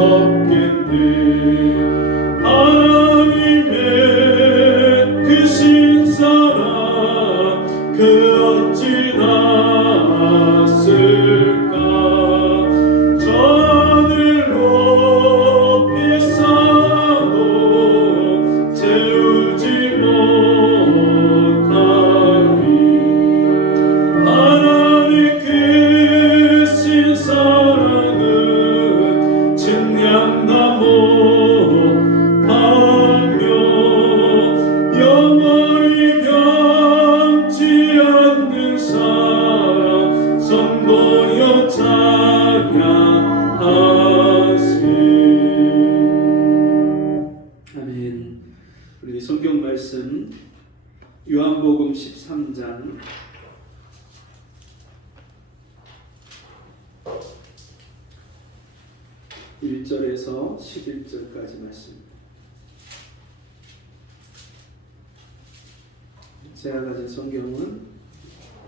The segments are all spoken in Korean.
없겠네. 하나님의 그 신사랑 그 어찌 낫을까. 저 하늘 높이 쌓아도 채우지 못하리. 하나님 그 신사랑은 측량다 못하며 영원히 변치 않는 사랑 선보여 찬양하세. 아멘. 우리 성경 말씀 요한복음 13장 1절에서 11절까지 말씀. 제가 가진 성경은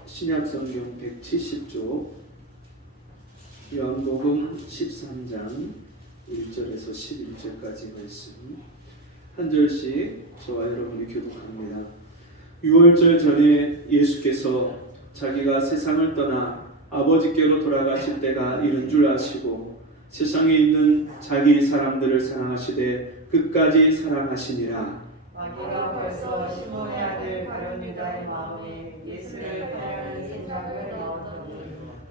신약 성경 170쪽 요한복음 13장 1절에서 11절까지 말씀. 한 절씩 저와 여러분이 교독합니다. 6월절 전에 예수께서 자기가 세상을 떠나 아버지께로 돌아가실 때가 이른 줄 아시고 세상에 있는 자기 사람들을 사랑하시되 끝까지 사랑하시니라. 마귀가 벌써 시몬의 아들 가룟 유다의 마음에 예수를 패하는 생각을 넣었더니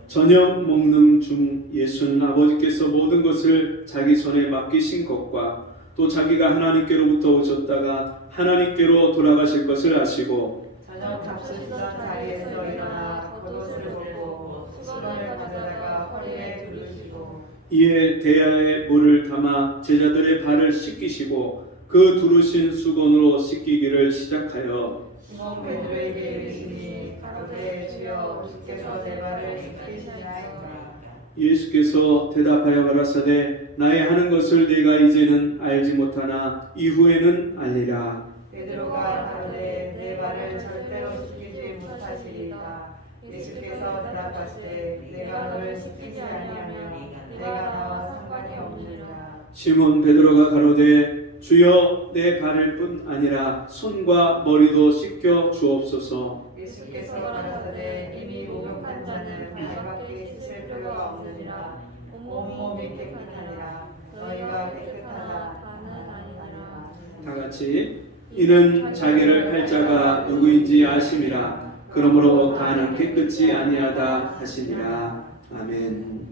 저녁 먹는 중 예수는 아버지께서 모든 것을 자기 손에 맡기신 것과 또 자기가 하나님께로부터 오셨다가 하나님께로 돌아가실 것을 아시고 저녁 잡수시던 자리에서 일어나 겉옷을 벗고 수건을 가져다가 허리에 두르시고 이에 대야에 물을 담아 제자들의 발을 씻기시고 그 두르신 수건으로 씻기기를 시작하여 시몬 베드로에게 이르시니 가로되 주여 주께서 내 발을 씻기시나이까. 예수께서 대답하여 가라사대 나의 하는 것을 네가 이제는 알지 못하나 이후에는 알리라. 베드로가 가로되 내 발을 절대로 씻기지 못하시리까. 예수께서 대답하시되 내가 너를 씻기지 아니하면 내가 나와 상관이 없느니라. 시몬 베드로가 가로되 주여 내 발을 뿐 아니라 손과 머리도 씻겨 주옵소서. 예수께서 가라사대 이미 목욕한 자는 발밖에 씻을 필요가 없느니라. 온몸이 깨끗하니라. 너희가 깨끗하다 하는 아니라. 다 같이 이는 자기를 할 자가 누구인지 아심이라. 그러므로 다는 깨끗이 아니하다 하시니라. 아멘.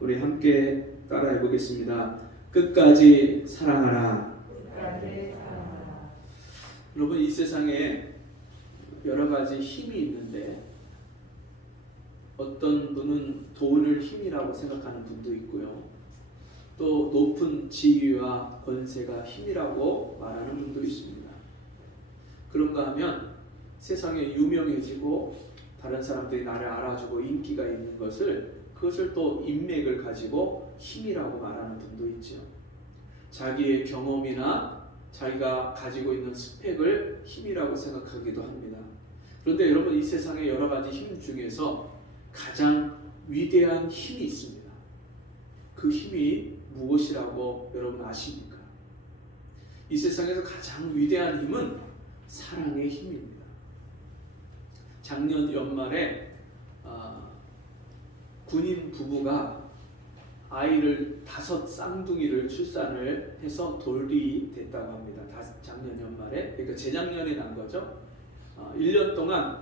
우리 함께 따라해 보겠습니다. 끝까지 사랑하라. 끝까지 사랑하라. 여러분, 이 세상에 여러 가지 힘이 있는데 어떤 분은 돈을 힘이라고 생각하는 분도 있고요. 또 높은 지위와 권세가 힘이라고 말하는 분도 있습니다. 그런가 하면 세상에 유명해지고 다른 사람들이 나를 알아주고 인기가 있는 그것을 또 인맥을 가지고 힘이라고 말하는 분도 있죠. 자기의 경험이나 자기가 가지고 있는 스펙을 힘이라고 생각하기도 합니다. 그런데 여러분, 이 세상의 여러 가지 힘 중에서 가장 위대한 힘이 있습니다. 그 힘이 무엇이라고 여러분 아십니까? 이 세상에서 가장 위대한 힘은 사랑의 힘입니다. 작년 연말에 군인 부부가 아이를 5 쌍둥이를 출산을 해서 돌이 됐다고 합니다. 작년 연말에, 그러니까 재작년에 난 거죠. 1년 동안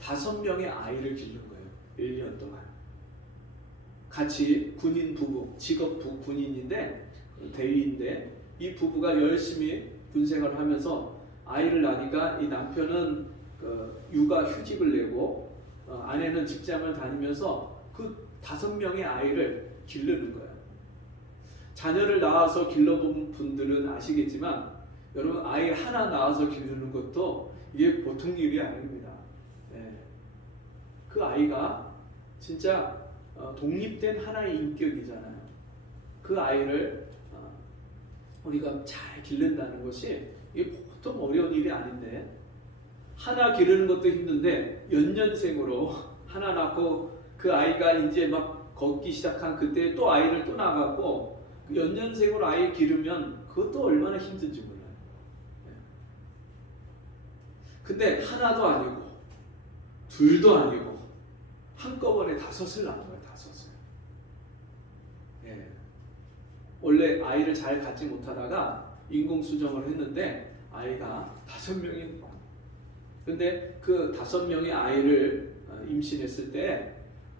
5명의 아이를 기른 거예요. 1년 동안. 같이 군인 부부, 직업 군인인데 대위인데 이 부부가 열심히 군생활을 하면서 아이를 낳으니까 이 남편은 육아 휴직을 내고 아내는 직장을 다니면서 그 5명의 아이를 기르는 거예요. 자녀를 낳아서 길러본 분들은 아시겠지만 여러분, 아이 하나 낳아서 기르는 것도 이게 보통 일이 아닙니다. 네. 그 아이가 진짜 독립된 하나의 인격이잖아요. 그 아이를 우리가 잘 기른다는 것이 이게 보통 어려운 일이 아닌데, 하나 기르는 것도 힘든데 연년생으로 하나 낳고 그 아이가 이제 막 걷기 시작한 그때 또 아이를 또 낳았고 그 연년생으로 아이 기르면 그것도 얼마나 힘든지 몰라요. 근데 하나도 아니고 둘도 아니고 한꺼번에 5을 낳은 거예요. 5을. 예. 원래 아이를 잘 갖지 못하다가 인공수정을 했는데 아이가 5명이. 근데 그 5명의 아이를 임신했을 때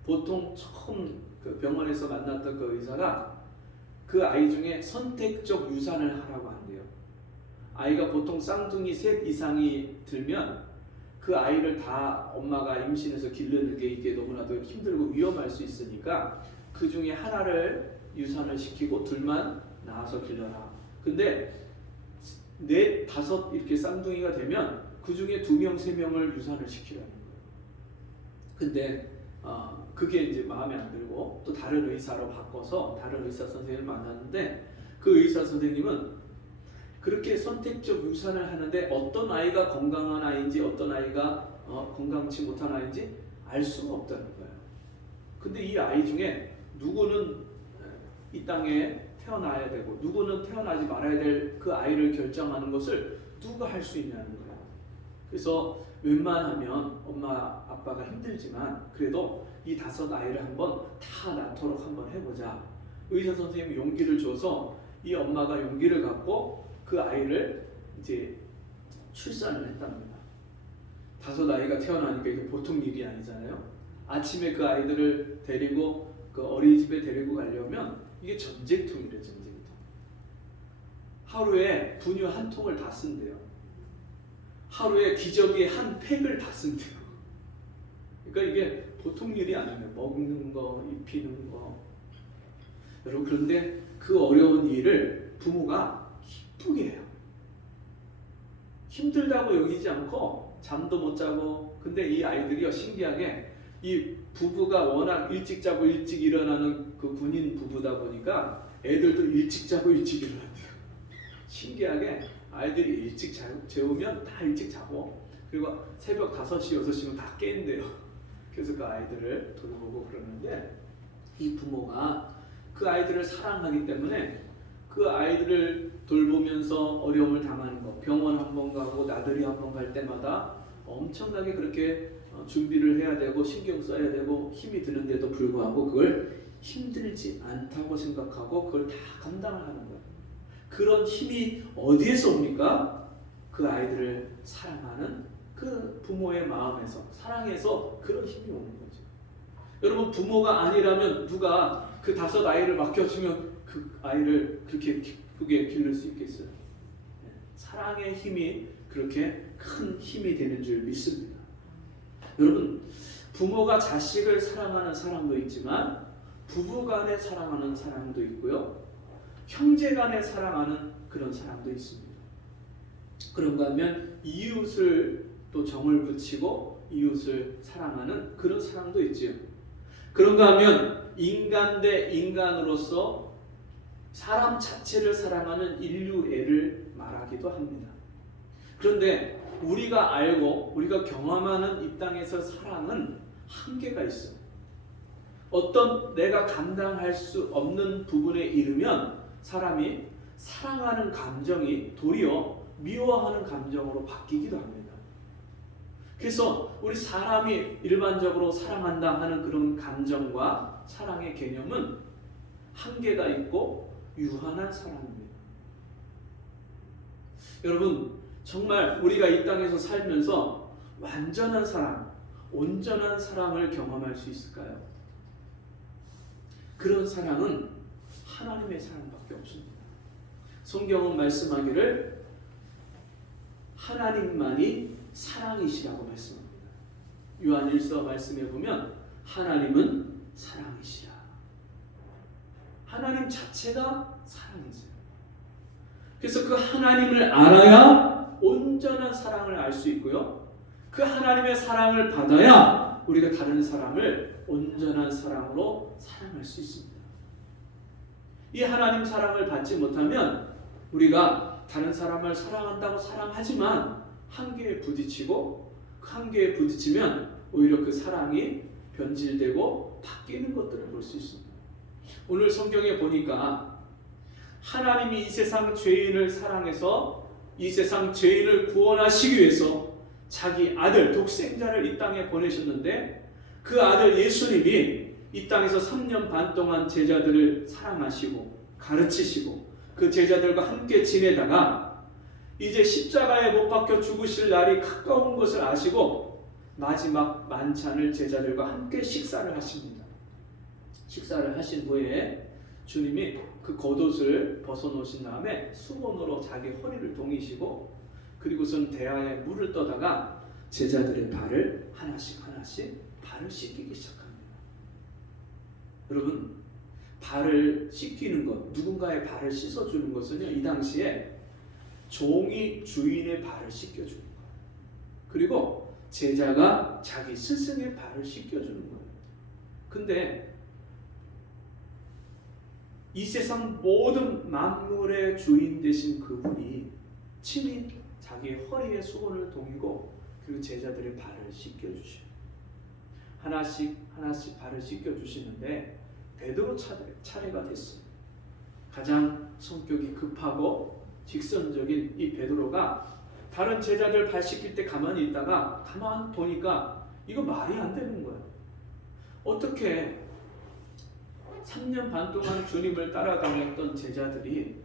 보통 처음 그 병원에서 만났던 그 의사가 그 아이 중에 선택적 유산을 하라고 한대요. 아이가 보통 쌍둥이 셋 이상이 들면 그 아이를 다 엄마가 임신해서 기르는 게 이게 너무나도 힘들고 위험할 수 있으니까 그 중에 하나를 유산을 시키고 둘만 낳아서 길러라. 근데 4, 5 이렇게 쌍둥이가 되면 그 중에 2명, 3명을 유산을 시키라는 거예요. 근데 그게 이제 마음에 안 들고 또 다른 의사로 바꿔서 다른 의사 선생님을 만났는데 그 의사 선생님은 그렇게 선택적 유산을 하는데 어떤 아이가 건강한 아이인지 어떤 아이가 건강치 못한 아이인지 알 수가 없다는 거예요. 근데 이 아이 중에 누구는 이 땅에 태어나야 되고 누구는 태어나지 말아야 될 그 아이를 결정하는 것을 누가 할 수 있냐는 거예요. 그래서 웬만하면 엄마 아빠가 힘들지만 그래도 이 5 아이를 한번 다 낳도록 한번 해보자. 의사 선생님이 용기를 줘서 이 엄마가 용기를 갖고 그 아이를 이제 출산을 했답니다. 5 아이가 태어나니까 이게 보통 일이 아니잖아요. 아침에 그 아이들을 데리고 그 어린이집에 데리고 가려면 이게 전쟁통이래요. 전쟁통. 하루에 분유 1통을 다 쓴대요. 하루에 기저귀 1팩을 다 쓴대요. 그러니까 이게 보통 일이 아니에요. 먹는 거, 입히는 거. 여러분 그런데 그 어려운 일을 부모가 기쁘게 해요. 힘들다고 여기지 않고 잠도 못 자고. 근데 이 아이들이요 신기하게 이 부부가 워낙 일찍 자고 일찍 일어나는 그 군인 부부다 보니까 애들도 일찍 자고 일찍 일어난대요. 신기하게 아이들이 일찍 재우면 다 일찍 자고 그리고 새벽 5시, 6시면 다 깬대요. 그래서 그 아이들을 돌보고 그러는데 이 부모가 그 아이들을 사랑하기 때문에 그 아이들을 돌보면서 어려움을 당하는 거 병원 한 번 가고 나들이 한 번 갈 때마다 엄청나게 그렇게 준비를 해야 되고 신경 써야 되고 힘이 드는데도 불구하고 그걸 힘들지 않다고 생각하고 그걸 다 감당을 하는 거예요. 그런 힘이 어디에서 옵니까? 그 아이들을 사랑하는 그 부모의 마음에서 사랑해서 그런 힘이 오는 거죠. 여러분 부모가 아니라면 누가 그 5 아이를 맡겨주면 그 아이를 그렇게 기쁘게 기를 수 있겠어요? 사랑의 힘이 그렇게 큰 힘이 되는 줄 믿습니다. 여러분 부모가 자식을 사랑하는 사랑도 있지만 부부간에 사랑하는 사랑도 있고요. 형제간에 사랑하는 그런 사랑도 있습니다. 그런가 하면 이웃을 또 정을 붙이고 이웃을 사랑하는 그런 사랑도 있지요. 그런가 하면 인간 대 인간으로서 사람 자체를 사랑하는 인류애를 말하기도 합니다. 그런데 우리가 알고 우리가 경험하는 이 땅에서 사랑은 한계가 있어요. 어떤 내가 감당할 수 없는 부분에 이르면 사람이 사랑하는 감정이 도리어 미워하는 감정으로 바뀌기도 합니다. 그래서 우리 사람이 일반적으로 사랑한다 하는 그런 감정과 사랑의 개념은 한계가 있고 유한한 사랑입니다. 여러분 정말 우리가 이 땅에서 살면서 완전한 사랑, 온전한 사랑을 경험할 수 있을까요? 그런 사랑은 하나님의 사랑밖에 없습니다. 성경은 말씀하기를 하나님만이 사랑이시라고 말씀합니다. 요한일서 말씀해 보면 하나님은 사랑이시라. 하나님 자체가 사랑이세요. 그래서 그 하나님을 알아야 온전한 사랑을 알 수 있고요. 그 하나님의 사랑을 받아야 우리가 다른 사람을 온전한 사랑으로 사랑할 수 있습니다. 이 하나님 사랑을 받지 못하면 우리가 다른 사람을 사랑한다고 사랑하지만 한계에 부딪히고 그 한계에 부딪히면 오히려 그 사랑이 변질되고 바뀌는 것들을 볼 수 있습니다. 오늘 성경에 보니까 하나님이 이 세상 죄인을 사랑해서 이 세상 죄인을 구원하시기 위해서 자기 아들 독생자를 이 땅에 보내셨는데, 그 아들 예수님이 이 땅에서 3년 반 동안 제자들을 사랑하시고 가르치시고 그 제자들과 함께 지내다가 이제 십자가에 못 박혀 죽으실 날이 가까운 것을 아시고 마지막 만찬을 제자들과 함께 식사를 하십니다. 식사를 하신 후에 주님이 그 겉옷을 벗어놓으신 다음에 수건으로 자기 허리를 동이시고, 그리고선 대야에 물을 떠다가 제자들의 발을 하나씩 발을 씻기기 시작합니다. 여러분, 발을 씻기는 것, 누군가의 발을 씻어주는 것은요, 이 당시에 종이 주인의 발을 씻겨주는 거예요. 그리고 제자가 자기 스승의 발을 씻겨주는 거예요. 근데 이 세상 모든 만물의 주인 되신 그분이 친히 자기의 허리에 수건을 동이고 그리고 제자들의 발을 씻겨주셔요. 하나씩 발을 씻겨주시는데 베드로 차례가 됐어요. 가장 성격이 급하고 직선적인 이 베드로가 다른 제자들 발 씻길 때 가만히 있다가 가만히 보니까 이거 말이 안 되는 거예요. 어떻게 3년 반 동안 주님을 따라다녔던 제자들이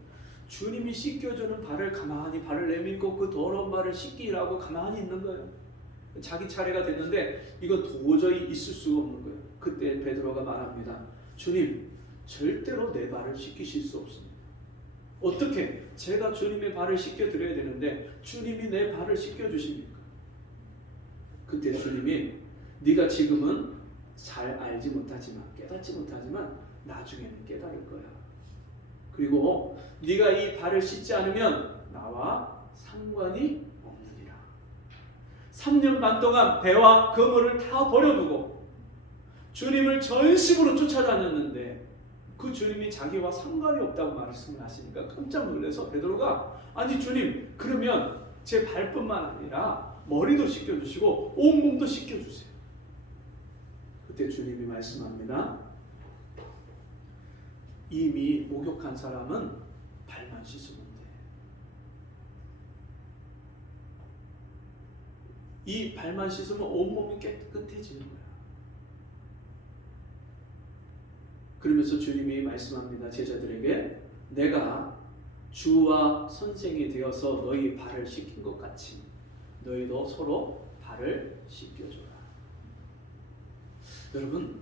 주님이 씻겨주는 발을 가만히 발을 내밀고 그 더러운 발을 씻기라고 가만히 있는 거예요. 자기 차례가 됐는데 이거 도저히 있을 수가 없는 거예요. 그때 베드로가 말합니다. 주님, 절대로 내 발을 씻기실 수 없습니다. 어떻게? 제가 주님의 발을 씻겨드려야 되는데 주님이 내 발을 씻겨주십니까? 그때 주님이 네가 지금은 잘 알지 못하지만, 깨닫지 못하지만 나중에는 깨달을 거야. 그리고 네가 이 발을 씻지 않으면 나와 상관이 없느니라. 3년 반 동안 배와 그물을 다 버려두고 주님을 전심으로 쫓아다녔는데 그 주님이 자기와 상관이 없다고 말씀을 하시니까 깜짝 놀라서 베드로가 아니 주님, 그러면 제 발뿐만 아니라 머리도 씻겨주시고 온몸도 씻겨주세요. 그때 주님이 말씀합니다. 이미 목욕한 사람은 발만 씻으면 돼. 이 발만 씻으면 온몸이 깨끗해지는 거야. 그러면서 주님이 말씀합니다. 제자들에게 내가 주와 선생이 되어서 너희 발을 씻긴 것 같이 너희도 서로 발을 씻겨줘라. 여러분,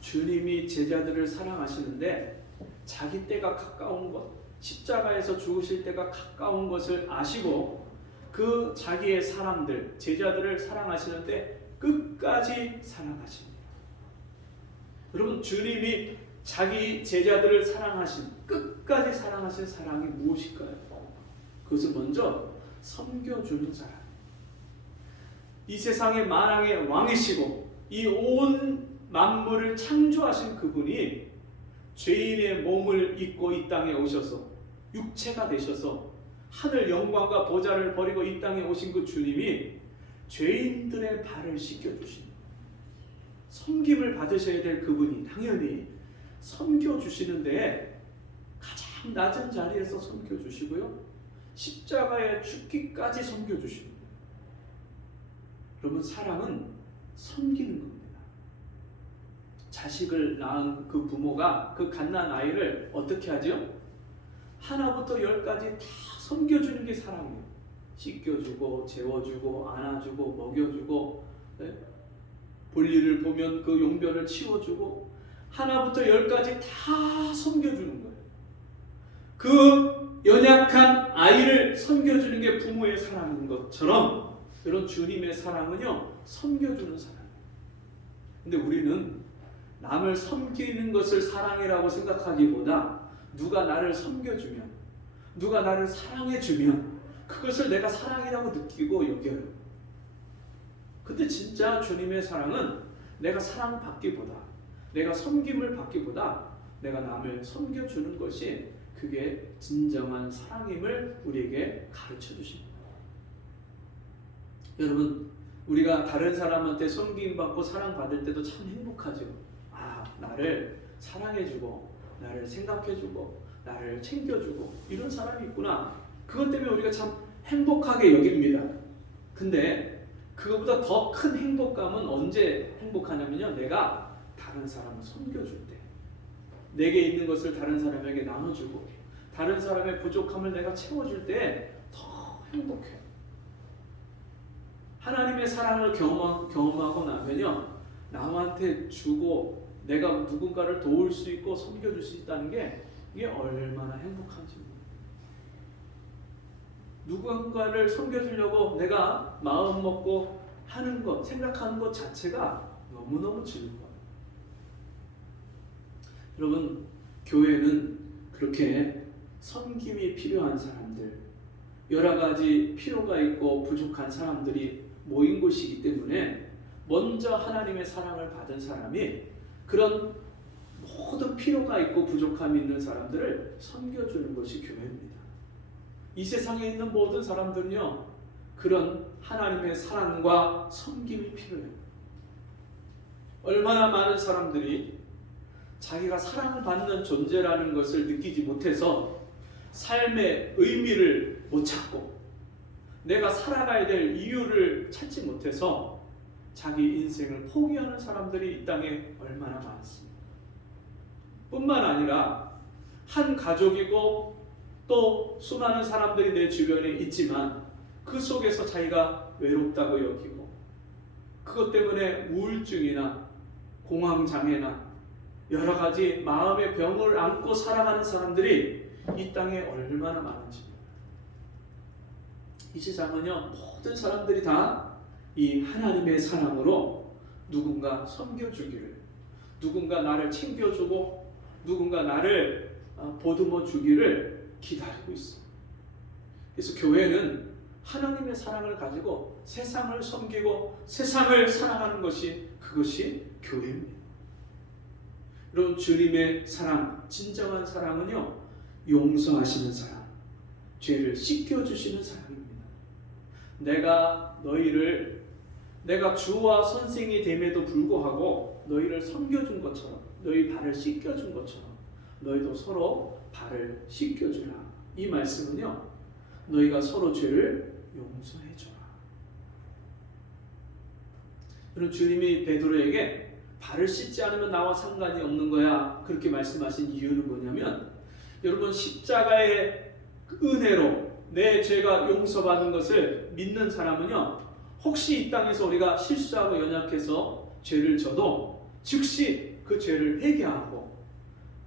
주님이 제자들을 사랑하시는데 자기 때가 가까운 것, 십자가에서 죽으실 때가 가까운 것을 아시고 그 자기의 사람들, 제자들을 사랑하시는데 끝까지 사랑하십니다. 여러분, 주님이 자기 제자들을 사랑하신, 끝까지 사랑하신 사랑이 무엇일까요? 그것은 먼저 섬겨주는 사랑. 이 세상의 만왕의 왕이시고 이 온 만물을 창조하신 그분이 죄인의 몸을 입고 이 땅에 오셔서 육체가 되셔서 하늘 영광과 보좌를 버리고 이 땅에 오신 그 주님이 죄인들의 발을 씻겨주신, 섬김을 받으셔야 될 그분이 당연히 섬겨주시는데 가장 낮은 자리에서 섬겨주시고요, 십자가에 죽기까지 섬겨주시는 거예요. 여러분, 사랑은 섬기는 겁니다. 자식을 낳은 그 부모가 그 갓난 아이를 어떻게 하죠? 하나부터 열까지 다 섬겨주는 게 사랑이에요. 씻겨주고 재워주고 안아주고 먹여주고, 네? 볼일을 보면 그 용변을 치워주고 하나부터 열까지 다 섬겨주는 거예요. 그 연약한 아이를 섬겨주는 게 부모의 사랑인 것처럼 이런 주님의 사랑은요, 섬겨주는 사랑이에요. 근데 우리는 남을 섬기는 것을 사랑이라고 생각하기보다 누가 나를 섬겨주면, 누가 나를 사랑해주면 그것을 내가 사랑이라고 느끼고 여겨요. 근데 진짜 주님의 사랑은 내가 사랑받기보다, 내가 섬김을 받기보다 내가 남을 섬겨주는 것이 그게 진정한 사랑임을 우리에게 가르쳐 주십니다. 여러분, 우리가 다른 사람한테 섬김받고 사랑받을 때도 참 행복하죠. 아, 나를 사랑해주고 나를 생각해주고 나를 챙겨주고 이런 사람이 있구나. 그것 때문에 우리가 참 행복하게 여깁니다. 근데 그것보다 더 큰 행복감은 언제 행복하냐면요, 내가 다른 사람을 섬겨줄 때, 내게 있는 것을 다른 사람에게 나눠주고 다른 사람의 부족함을 내가 채워줄 때 더 행복해요. 하나님의 사랑을 경험하고 나면요, 남한테 주고 내가 누군가를 도울 수 있고 섬겨줄 수 있다는 게 이게 얼마나 행복한지. 누군가를 섬겨주려고 내가 마음 먹고 하는 것, 생각하는 것 자체가 너무너무 즐거워요. 여러분, 교회는 그렇게 섬김이 필요한 사람들, 여러 가지 필요가 있고 부족한 사람들이 모인 곳이기 때문에 먼저 하나님의 사랑을 받은 사람이 그런 모든 필요가 있고 부족함이 있는 사람들을 섬겨주는 것이 교회입니다. 이 세상에 있는 모든 사람들은요, 그런 하나님의 사랑과 섬김이 필요해요. 얼마나 많은 사람들이 자기가 사랑을 받는 존재라는 것을 느끼지 못해서 삶의 의미를 못 찾고 내가 살아가야 될 이유를 찾지 못해서 자기 인생을 포기하는 사람들이 이 땅에 얼마나 많습니다. 뿐만 아니라 한 가족이고 또 수많은 사람들이 내 주변에 있지만 그 속에서 자기가 외롭다고 여기고 그것 때문에 우울증이나 공황장애나 여러 가지 마음의 병을 안고 살아가는 사람들이 이 땅에 얼마나 많은지. 이 세상은요, 모든 사람들이 다 이 하나님의 사랑으로 누군가 섬겨주기를, 누군가 나를 챙겨주고 누군가 나를 보듬어 주기를 기다리고 있어요. 그래서 교회는 하나님의 사랑을 가지고 세상을 섬기고 세상을 사랑하는 것이, 그것이 교회입니다. 여러분, 주님의 사랑, 진정한 사랑은요, 용서하시는 사랑, 죄를 씻겨주시는 사랑입니다. 내가 주와 선생이 됨에도 불구하고 너희를 섬겨준 것처럼, 너희 발을 씻겨준 것처럼 너희도 서로 발을 씻겨주라. 이 말씀은요, 너희가 서로 죄를 용서해줘라. 여러분, 주님이 베드로에게 발을 씻지 않으면 나와 상관이 없는 거야, 그렇게 말씀하신 이유는 뭐냐면, 여러분, 십자가의 은혜로 내 죄가 용서받은 것을 믿는 사람은요, 혹시 이 땅에서 우리가 실수하고 연약해서 죄를 져도 즉시 그 죄를 회개하고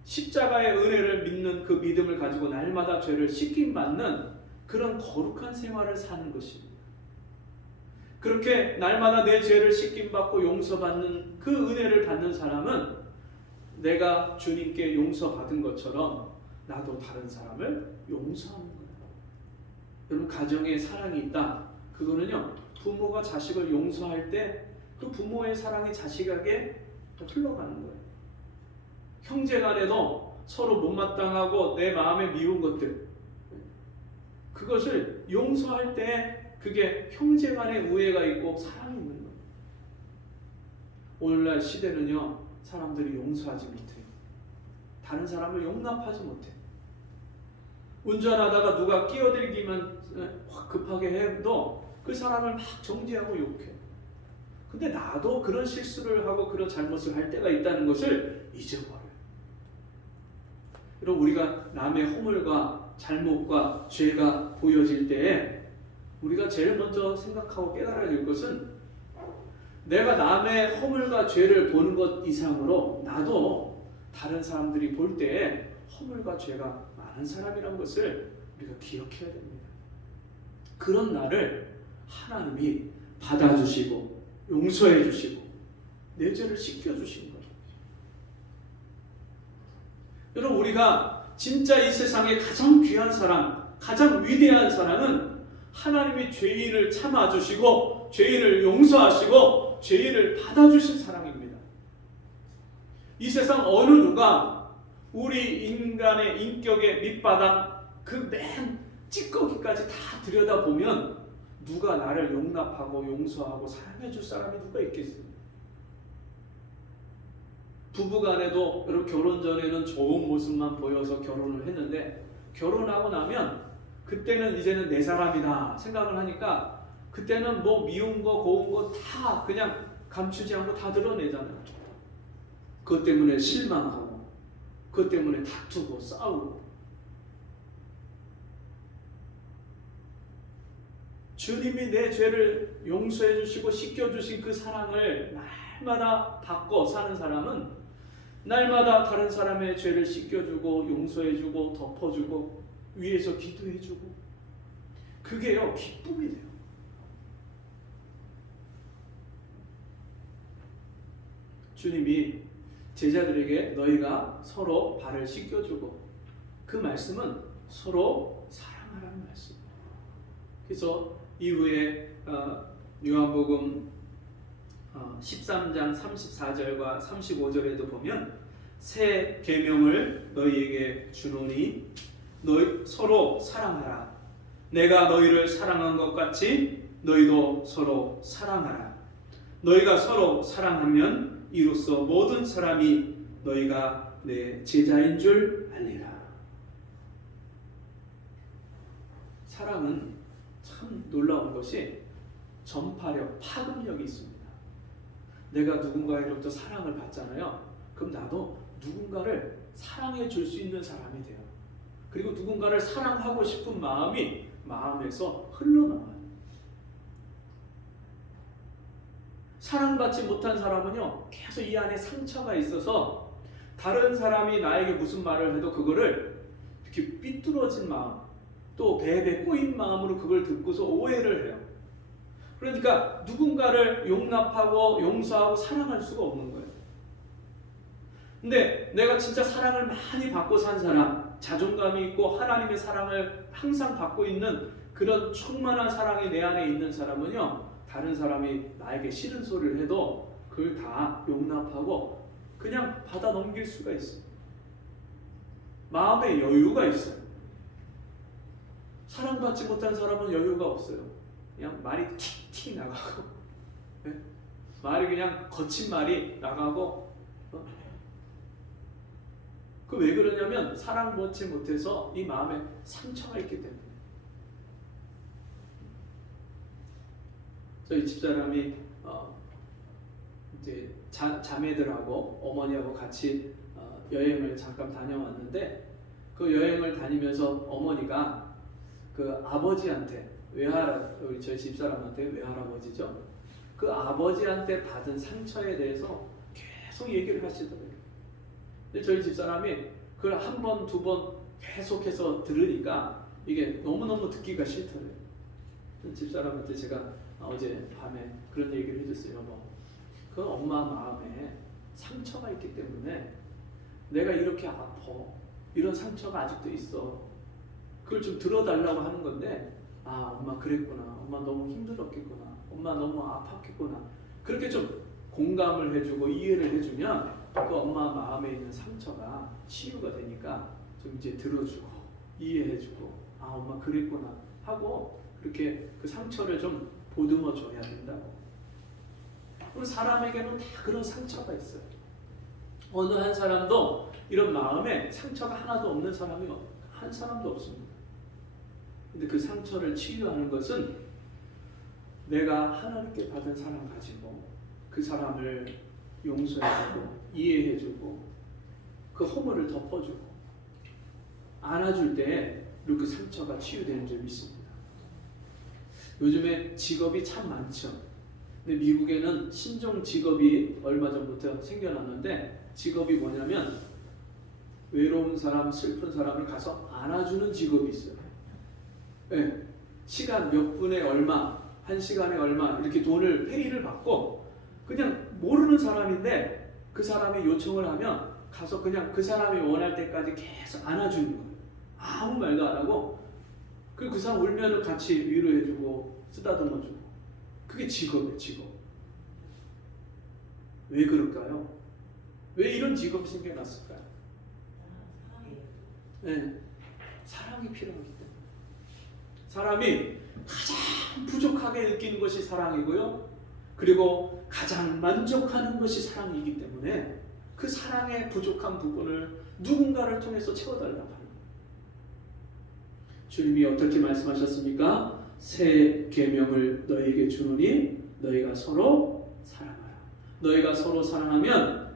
십자가의 은혜를 믿는 그 믿음을 가지고 날마다 죄를 씻김받는 그런 거룩한 생활을 사는 것입니다. 그렇게 날마다 내 죄를 씻김받고 용서받는 그 은혜를 받는 사람은 내가 주님께 용서받은 것처럼 나도 다른 사람을 용서하는 거예요. 여러분, 가정에 사랑이 있다. 그거는요, 부모가 자식을 용서할 때 그 부모의 사랑이 자식에게 흘러가는 거예요. 형제 간에도 서로 못마땅하고 내 마음에 미운 것들, 그것을 용서할 때 그게 형제 간의 우애가 있고 사랑이 있는 거예요. 오늘날 시대는요, 사람들이 용서하지 못해요. 다른 사람을 용납하지 못해요. 운전하다가 누가 끼어들기만 확 급하게 해도 그 사람을 막 정죄하고 욕해요. 근데 나도 그런 실수를 하고 그런 잘못을 할 때가 있다는 것을 잊어버려요. 여러분, 우리가 남의 허물과 잘못과 죄가 보여질 때에 우리가 제일 먼저 생각하고 깨달아야 될 것은, 내가 남의 허물과 죄를 보는 것 이상으로 나도 다른 사람들이 볼 때에 허물과 죄가 많은 사람이라는 것을 우리가 기억해야 됩니다. 그런 나를 하나님이 받아주시고 용서해 주시고 내 죄를 씻겨주신 거예요. 여러분, 우리가 진짜 이 세상에 가장 귀한 사람, 가장 위대한 사람은 하나님이 죄인을 참아주시고 죄인을 용서하시고 죄인을 받아주신 사랑입니다. 이 세상 어느 누가 우리 인간의 인격의 밑바닥 그 맨 찌꺼기까지 다 들여다보면 누가 나를 용납하고 용서하고 사랑해 줄 사람이 누가 있겠습니까? 부부간에도 여러분 결혼 전에는 좋은 모습만 보여서 결혼을 했는데 결혼하고 나면 그때는 이제는 내 사람이다 생각을 하니까 그때는 뭐 미운 거 고운 거 다 그냥 감추지 않고 다 드러내잖아요. 그것 때문에 실망하고 그것 때문에 다투고 싸우고. 주님이 내 죄를 용서해 주시고 씻겨 주신 그 사랑을 날마다 받고 사는 사람은 날마다 다른 사람의 죄를 씻겨주고 용서해주고 덮어주고 위에서 기도해주고 그게요 기쁨이 돼요. 주님이 제자들에게 너희가 서로 발을 씻겨주고 그 말씀은 서로 사랑하라는 말씀. 그래서 이후에 요한복음 13장 34절과 35절에도 보면 새 계명을 너희에게 주노니 너희 서로 사랑하라. 내가 너희를 사랑한 것 같이 너희도 서로 사랑하라. 너희가 서로 사랑하면 이로써 모든 사람이 너희가 내 제자인 줄 알리라. 사랑은 참 놀라운 것이 전파력, 파급력이 있습니다. 내가 누군가로부터 사랑을 받잖아요. 그럼 나도 누군가를 사랑해 줄 수 있는 사람이 돼요. 그리고 누군가를 사랑하고 싶은 마음이 마음에서 흘러나와요. 사랑받지 못한 사람은요, 계속 이 안에 상처가 있어서 다른 사람이 나에게 무슨 말을 해도 그거를 이렇게 삐뚤어진 마음, 또 배에 꼬인 마음으로 그걸 듣고서 오해를 해요. 그러니까 누군가를 용납하고 용서하고 사랑할 수가 없는 거예요. 근데 내가 진짜 사랑을 많이 받고 산 사람, 자존감이 있고 하나님의 사랑을 항상 받고 있는 그런 충만한 사랑이 내 안에 있는 사람은요, 다른 사람이 나에게 싫은 소리를 해도 그걸 다 용납하고 그냥 받아 넘길 수가 있어요. 마음에 여유가 있어요. 사랑받지 못한 사람은 여유가 없어요. 그냥 말이 틱틱 나가고, 네? 말이 그냥 거친 말이 나가고, 그 왜 그러냐면 사랑받지 못해서 이 마음에 상처가 있기 때문에. 저희 집사람이 이제 자매들하고 어머니하고 같이 여행을 잠깐 다녀왔는데 그 여행을 다니면서 어머니가 그 아버지한테 우리 저희 집사람한테 외할아버지죠. 그 아버지한테 받은 상처에 대해서 계속 얘기를 하시더라고요. 근데 저희 집사람이 그걸 한 번, 두 번 계속해서 들으니까 이게 너무너무 듣기가 싫더래요. 집사람한테 제가 어제 밤에 그런 얘기를 해줬어요. 여보, 그 엄마 마음에 상처가 있기 때문에 내가 이렇게 아파. 이런 상처가 아직도 있어. 그걸 좀 들어달라고 하는 건데, 아, 엄마 그랬구나. 엄마 너무 힘들었겠구나. 엄마 너무 아팠겠구나. 그렇게 좀 공감을 해주고 이해를 해주면 그 엄마 마음에 있는 상처가 치유가 되니까 좀 이제 들어주고 이해해주고, 아, 엄마 그랬구나 하고 그렇게 그 상처를 좀 보듬어 줘야 된다고. 우리 사람에게는 다 그런 상처가 있어요. 어느 한 사람도 이런 마음에 상처가 하나도 없는 사람이 한 사람도 없습니다. 근데 그 상처를 치유하는 것은 내가 하나님께 받은 사랑 가지고 그 사람을 용서해주고 이해해주고 그 허물을 덮어주고 안아줄 때 그 상처가 치유되는 줄 믿습니다. 요즘에 직업이 참 많죠. 근데 미국에는 신종 직업이 얼마 전부터 생겨났는데 직업이 뭐냐면 외로운 사람, 슬픈 사람을 가서 안아주는 직업이 있어요. 네. 시간 몇 분에 얼마, 한 시간에 얼마 이렇게 돈을 페이를 받고 그냥 모르는 사람인데 그 사람이 요청을 하면 가서 그냥 그 사람이 원할 때까지 계속 안아주는 거예요. 아무 말도 안 하고 그리고 그 사람 울면은 같이 위로해주고 쓰다듬어주고. 그게 직업이에요, 직업. 왜 그럴까요? 왜 이런 직업이 생겨났을까요? 네, 사랑이 필요하기 때문에. 사람이 가장 부족하게 느끼는 것이 사랑이고요. 그리고 가장 만족하는 것이 사랑이기 때문에 그 그 사랑의 부족한 부분을 누군가를 통해서 채워달라고 하는 거예요. 주님이 어떻게 말씀하셨습니까? 새 계명을 너희에게 주노니 너희가 서로 사랑하라. 너희가 서로 사랑하면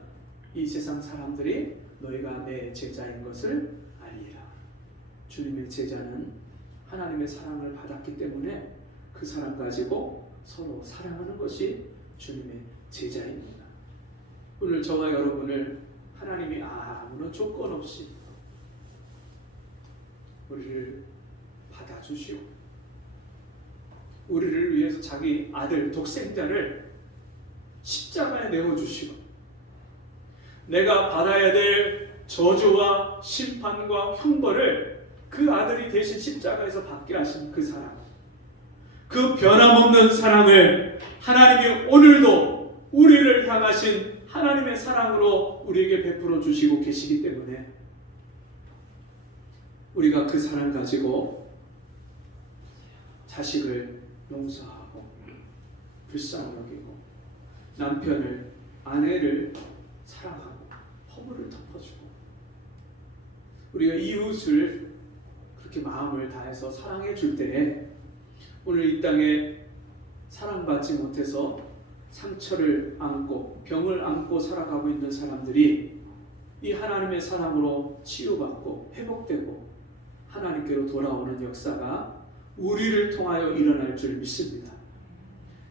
이 세상 사람들이 너희가 내 제자인 것을 알리라. 주님의 제자는 하나님의 사랑을 받았기 때문에 그 사랑 가지고 서로 사랑하는 것이 주님의 제자입니다. 오늘 저와 여러분을 하나님이 아무런 조건 없이 우리를 받아주시고 우리를 위해서 자기 아들 독생자를 십자가에 내어주시고 내가 받아야 될 저주와 심판과 형벌을 그 아들이 대신 십자가에서 받게 하신 그 사랑, 그 변함없는 사랑을 하나님이 오늘도 우리를 향하신 하나님의 사랑으로 우리에게 베풀어 주시고 계시기 때문에 우리가 그 사랑 가지고 자식을 용서하고 불쌍히 여기고 남편을 아내를 사랑하고 허물을 덮어주고 우리가 이웃을 그렇게 마음을 다해서 사랑해 줄 때에 오늘 이 땅에 사랑받지 못해서 상처를 안고 병을 안고 살아가고 있는 사람들이 이 하나님의 사랑으로 치유받고 회복되고 하나님께로 돌아오는 역사가 우리를 통하여 일어날 줄 믿습니다.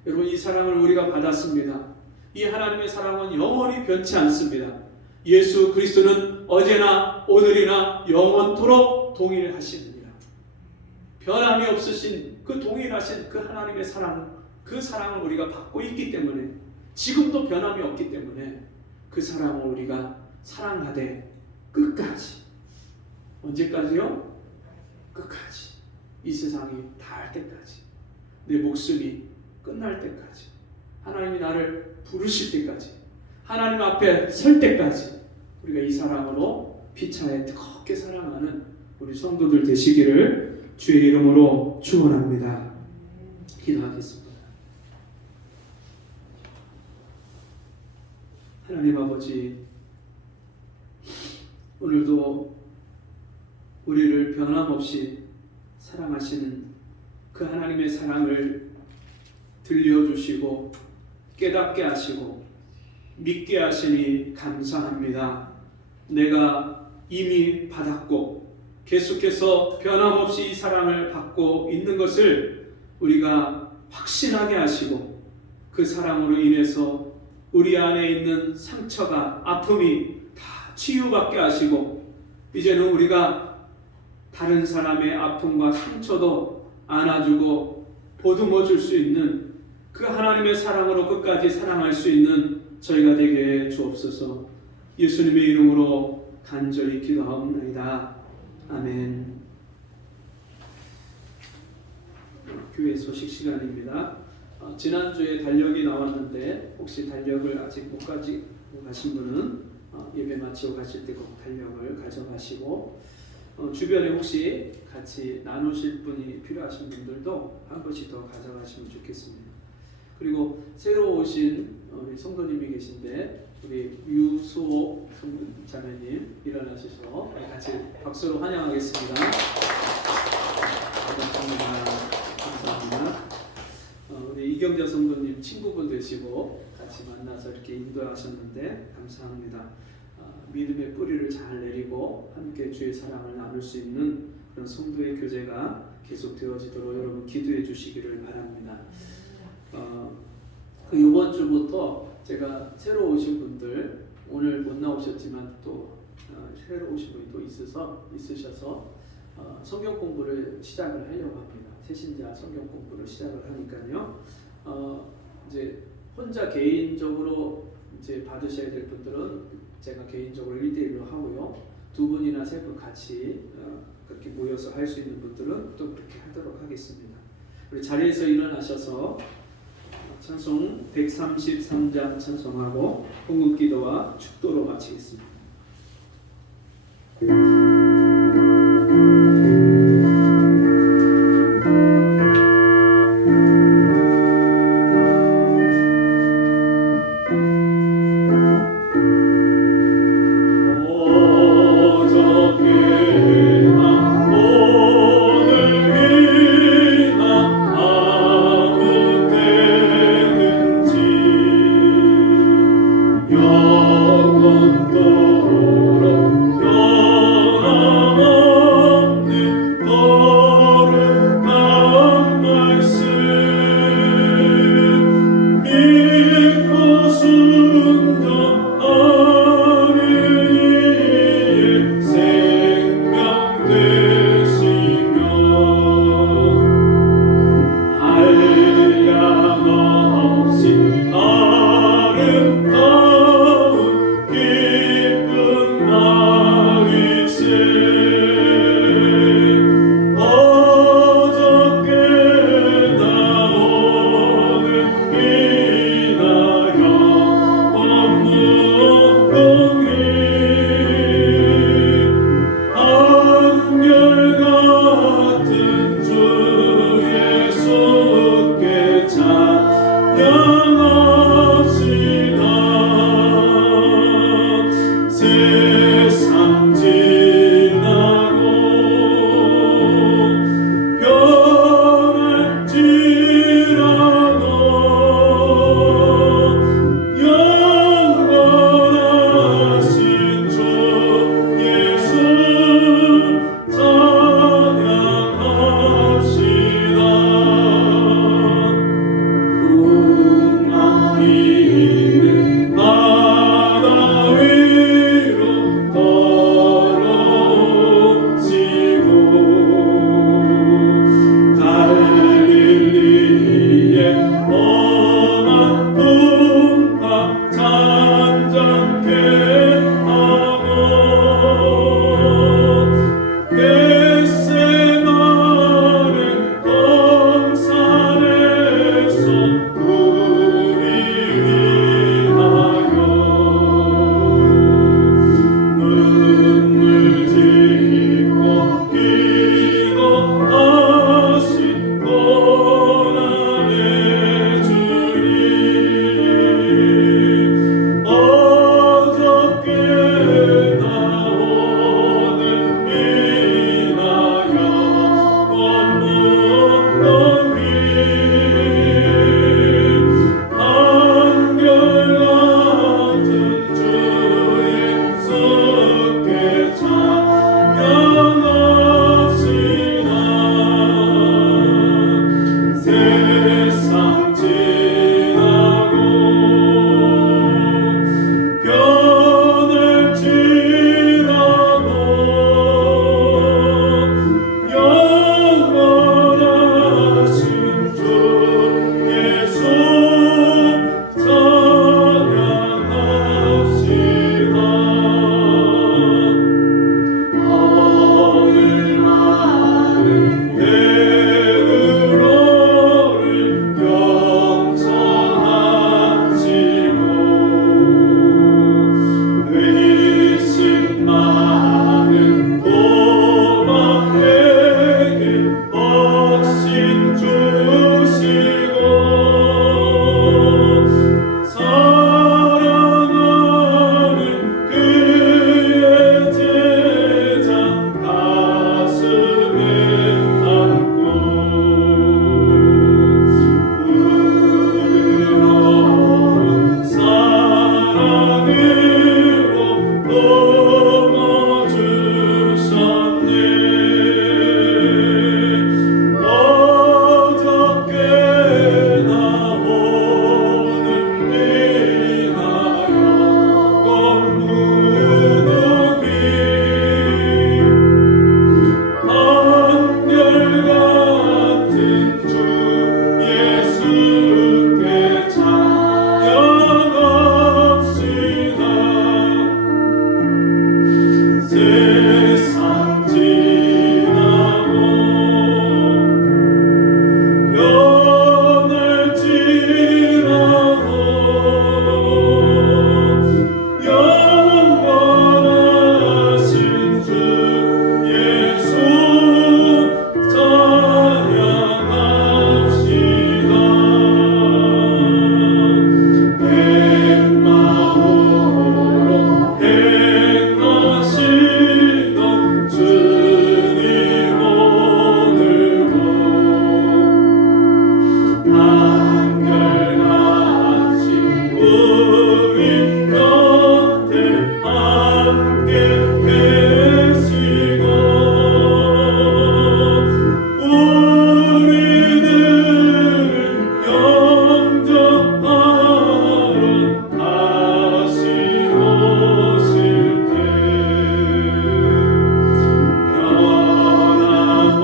여러분, 이 사랑을 우리가 받았습니다. 이 하나님의 사랑은 영원히 변치 않습니다. 예수 그리스도는 어제나 오늘이나 영원토록 동일하십니다. 변함이 없으신 그 동일하신 그 하나님의 사랑, 그 사랑을 우리가 받고 있기 때문에 지금도 변함이 없기 때문에 그 사랑을 우리가 사랑하되 끝까지, 언제까지요? 끝까지, 이 세상이 닿을 때까지, 내 목숨이 끝날 때까지, 하나님이 나를 부르실 때까지, 하나님 앞에 설 때까지 우리가 이 사랑으로 피차에 뜨겁게 사랑하는 우리 성도들 되시기를 주의 이름으로 축원합니다. 기도하겠습니다. 하나님 아버지, 오늘도 우리를 변함없이 사랑하시는 그 하나님의 사랑을 들려주시고 깨닫게 하시고 믿게 하시니 감사합니다. 내가 이미 받았고 계속해서 변함없이 이 사랑을 받고 있는 것을 우리가 확신하게 하시고 그 사랑으로 인해서 우리 안에 있는 상처가, 아픔이 다 치유받게 하시고 이제는 우리가 다른 사람의 아픔과 상처도 안아주고 보듬어 줄 수 있는 그 하나님의 사랑으로 끝까지 사랑할 수 있는 저희가 되게 해 주옵소서. 예수님의 이름으로 간절히 기도하옵나이다. 아멘. 교회 소식 시간입니다. 지난주에 달력이 나왔는데 혹시 달력을 아직 못 가지고 가신 분은 예배 마치고 가실 때 꼭 달력을 가져가시고 주변에 혹시 같이 나누실 분이 필요하신 분들도 한 번씩 더 가져가시면 좋겠습니다. 그리고 새로 오신 우리 성도님이 계신데 우리 유수호 자매님 일어나셔서 같이 박수로 환영하겠습니다. 감사합니다. 우리 이경자 성도님 친구분 되시고 같이 만나서 이렇게 인도하셨는데 감사합니다. 믿음의 뿌리를 잘 내리고 함께 주의 사랑을 나눌 수 있는 그런 성도의 교제가 계속 되어지도록 여러분 기도해 주시기를 바랍니다. 이번 주부터 제가 새로 오신 분들, 오늘 못 나오셨지만 또 새로 오신 분이 또 있으셔서 성경 공부를 시작을 하려고 합니다. 새신자 성경 공부를 시작을 하니까요. 이제 혼자 개인적으로 이제 받으셔야 될 분들은 제가 개인적으로 1대1로 하고요. 두 분이나 세 분 같이 그렇게 모여서 할 수 있는 분들은 또 그렇게 하도록 하겠습니다. 우리 자리에서 일어나셔서 찬송 133장 찬송하고 공급기도와 축도로 마치겠습니다.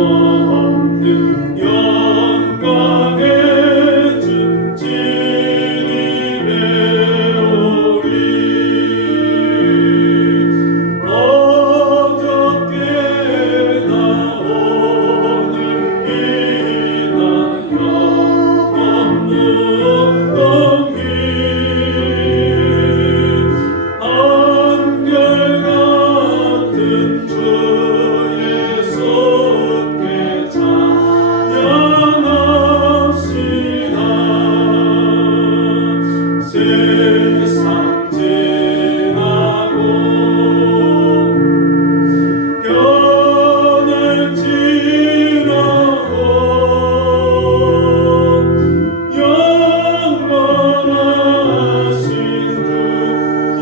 없는 영광의 주 진리 배우리 어저께 나오는 이나 영없는 공기 한결같은 주의 손께 찬양합시다. 세상 지나고 변을 지나고 영원하신 주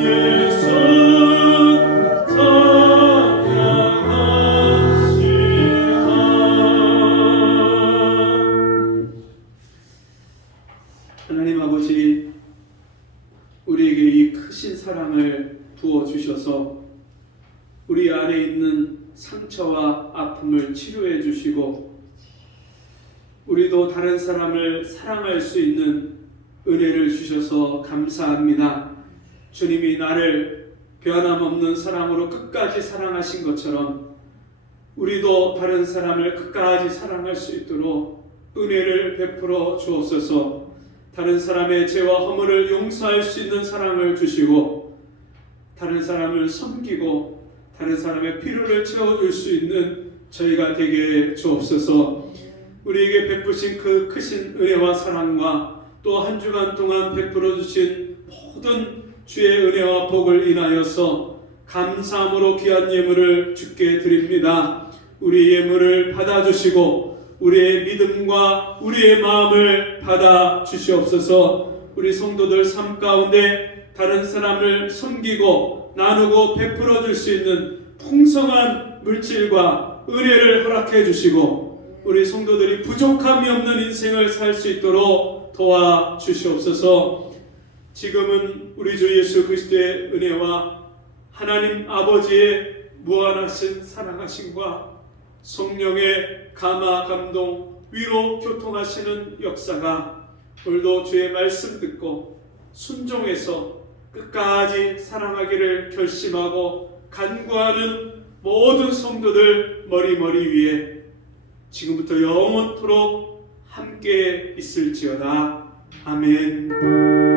예수 찬양합시다. 하나님 아버지, 우리에게 이 크신 사랑을 부어주셔서 우리 안에 있는 상처와 아픔을 치료해 주시고 우리도 다른 사람을 사랑할 수 있는 은혜를 주셔서 감사합니다. 주님이 나를 변함없는 사랑으로 끝까지 사랑하신 것처럼 우리도 다른 사람을 끝까지 사랑할 수 있도록 은혜를 베풀어 주옵소서. 다른 사람의 죄와 허물을 용서할 수 있는 사랑을 주시고 다른 사람을 섬기고 다른 사람의 필요를 채워줄 수 있는 저희가 되게 주옵소서. 우리에게 베푸신 그 크신 은혜와 사랑과 또 한 주간 동안 베풀어 주신 모든 주의 은혜와 복을 인하여서 감사함으로 귀한 예물을 주께 드립니다. 우리 예물을 받아주시고 우리의 믿음과 우리의 마음을 받아 주시옵소서. 우리 성도들 삶 가운데 다른 사람을 섬기고 나누고 베풀어 줄 수 있는 풍성한 물질과 은혜를 허락해 주시고 우리 성도들이 부족함이 없는 인생을 살 수 있도록 도와 주시옵소서. 지금은 우리 주 예수 그리스도의 은혜와 하나님 아버지의 무한하신 사랑하심과 성령의 감화 감동 위로 교통하시는 역사가 오늘도 주의 말씀 듣고 순종해서 끝까지 사랑하기를 결심하고 간구하는 모든 성도들 머리머리 위에 지금부터 영원토록 함께 있을지어다. 아멘.